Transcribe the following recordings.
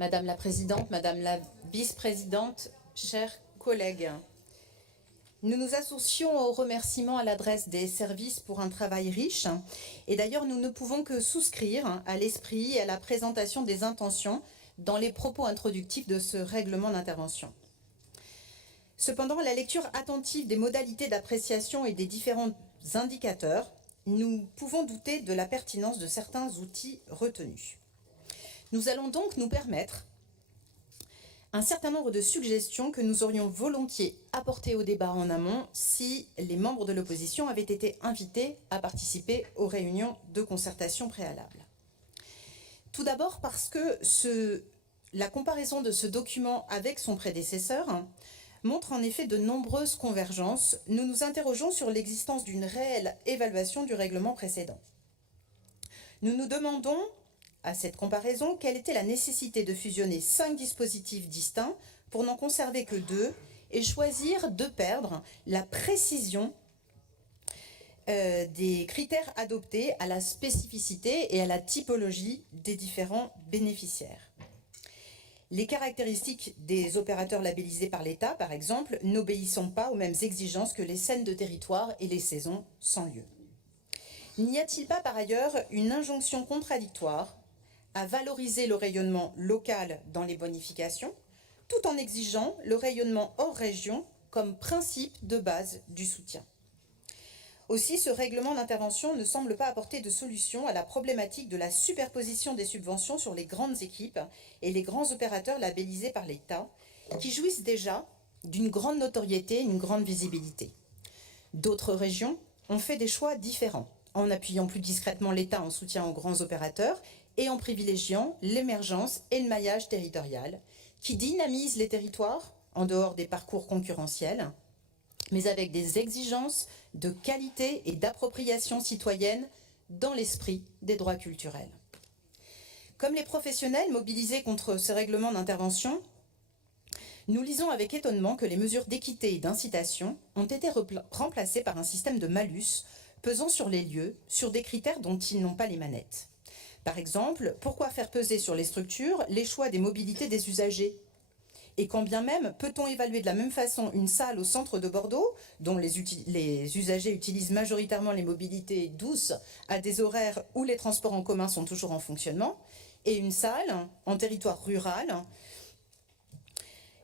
Madame la Présidente, Madame la Vice-présidente, chers collègues, nous nous associons aux remerciements à l'adresse des services pour un travail riche et d'ailleurs nous ne pouvons que souscrire à l'esprit et à la présentation des intentions dans les propos introductifs de ce règlement d'intervention. Cependant, la lecture attentive des modalités d'appréciation et des différents indicateurs, nous pouvons douter de la pertinence de certains outils retenus. Nous allons donc nous permettre un certain nombre de suggestions que nous aurions volontiers apportées au débat en amont si les membres de l'opposition avaient été invités à participer aux réunions de concertation préalables. Tout d'abord parce que la comparaison de ce document avec son prédécesseur montre en effet de nombreuses convergences. Nous nous interrogeons sur l'existence d'une réelle évaluation du règlement précédent. Nous nous demandons à cette comparaison quelle était la nécessité de fusionner 5 dispositifs distincts pour n'en conserver que 2 et choisir de perdre la précision des critères adoptés à la spécificité et à la typologie des différents bénéficiaires. Les caractéristiques des opérateurs labellisés par l'État, par exemple, n'obéissant pas aux mêmes exigences que les scènes de territoire et les saisons sans lieu. N'y a-t-il pas par ailleurs une injonction contradictoire à valoriser le rayonnement local dans les bonifications, tout en exigeant le rayonnement hors région comme principe de base du soutien? Aussi, ce règlement d'intervention ne semble pas apporter de solution à la problématique de la superposition des subventions sur les grandes équipes et les grands opérateurs labellisés par l'État, qui jouissent déjà d'une grande notoriété et une grande visibilité. D'autres régions ont fait des choix différents, en appuyant plus discrètement l'État en soutien aux grands opérateurs et en privilégiant l'émergence et le maillage territorial, qui dynamise les territoires en dehors des parcours concurrentiels, mais avec des exigences de qualité et d'appropriation citoyenne dans l'esprit des droits culturels. Comme les professionnels mobilisés contre ce règlement d'intervention, nous lisons avec étonnement que les mesures d'équité et d'incitation ont été remplacées par un système de malus pesant sur les lieux, sur des critères dont ils n'ont pas les manettes. Par exemple, pourquoi faire peser sur les structures les choix des mobilités des usagers ? Et quand bien même, peut-on évaluer de la même façon une salle au centre de Bordeaux, dont les usagers utilisent majoritairement les mobilités douces à des horaires où les transports en commun sont toujours en fonctionnement, et une salle en territoire rural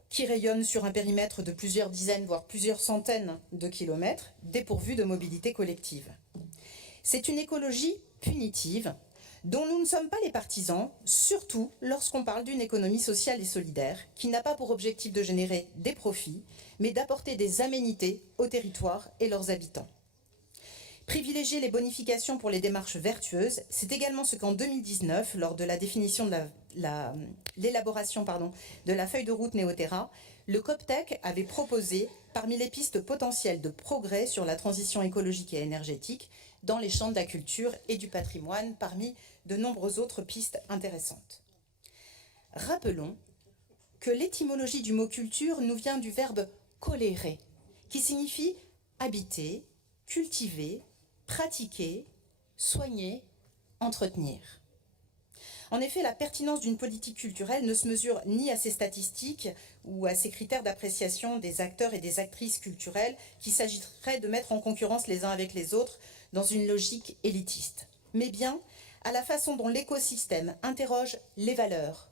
qui rayonne sur un périmètre de plusieurs dizaines, voire plusieurs centaines de kilomètres, dépourvue de mobilité collective? C'est une écologie punitive dont nous ne sommes pas les partisans, surtout lorsqu'on parle d'une économie sociale et solidaire qui n'a pas pour objectif de générer des profits, mais d'apporter des aménités aux territoires et leurs habitants. Privilégier les bonifications pour les démarches vertueuses, c'est également ce qu'en 2019, lors de la définition de l'élaboration de la feuille de route Néoterra, le COPTEC avait proposé parmi les pistes potentielles de progrès sur la transition écologique et énergétique dans les champs de la culture et du patrimoine, parmi de nombreuses autres pistes intéressantes. Rappelons que l'étymologie du mot culture nous vient du verbe colérer, qui signifie habiter, cultiver, pratiquer, soigner, entretenir. En effet, la pertinence d'une politique culturelle ne se mesure ni à ses statistiques ou à ses critères d'appréciation des acteurs et des actrices culturelles qu'il s'agirait de mettre en concurrence les uns avec les autres dans une logique élitiste, mais bien à la façon dont l'écosystème interroge les valeurs,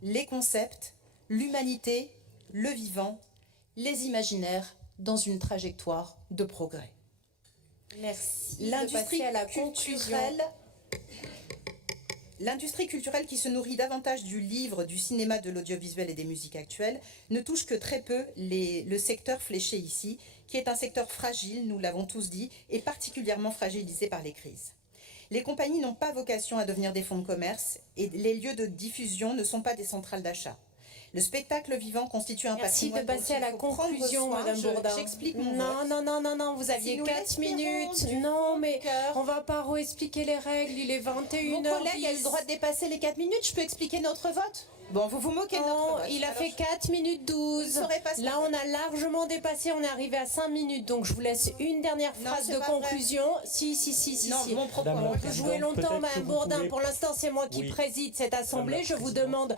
les concepts, l'humanité, le vivant, les imaginaires dans une trajectoire de progrès. Merci. L'industrie culturelle qui se nourrit davantage du livre, du cinéma, de l'audiovisuel et des musiques actuelles ne touche que très peu le secteur fléché ici, qui est un secteur fragile, nous l'avons tous dit, et particulièrement fragilisé par les crises. Les compagnies n'ont pas vocation à devenir des fonds de commerce et les lieux de diffusion ne sont pas des centrales d'achat. Le spectacle vivant constitue un Merci patrimoine de passer dont à il la faut prendre conclusion, soin. Madame Bourdin. J'explique mon Non, vote. non, non, non, non, vous aviez nous 4 l'espérons minutes. du Non, mais cœur. on va pas réexpliquer les règles, il est 21h10. Mon collègue a le droit de dépasser les 4 minutes, je peux expliquer notre vote. Bon, vous vous moquez de notre Non, vote. il a Alors, fait 4 minutes 12. Vous ne saurez pas ce Là, qu'on on a largement dépassé, on est arrivé à 5 minutes. Donc, je vous laisse une dernière Non, phrase c'est de pas conclusion. Si. Non, si. mon propos. Madame la Vous Présidente, jouez longtemps, peut-être que Madame vous Bourdin. pouvez- Pour l'instant, c'est moi qui Oui. préside cette assemblée. Madame la Je vous Présidente. demande,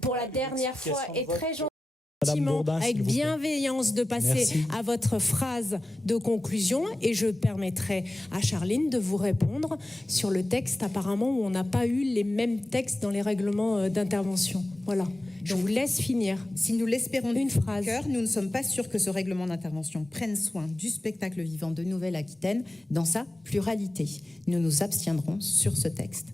pour la dernière fois explication et de vote très pour- gentiment, Bourdin, avec s'il vous plaît. bienveillance, de passer Merci. à votre phrase de conclusion. Et je permettrai à Charline de vous répondre sur le texte, apparemment, où on n'a pas eu les mêmes textes dans les règlements d'intervention. Voilà. Je vous laisse finir. Si nous l'espérons Une du phrase. cœur, nous ne sommes pas sûrs que ce règlement d'intervention prenne soin du spectacle vivant de Nouvelle-Aquitaine dans sa pluralité. Nous nous abstiendrons sur ce texte.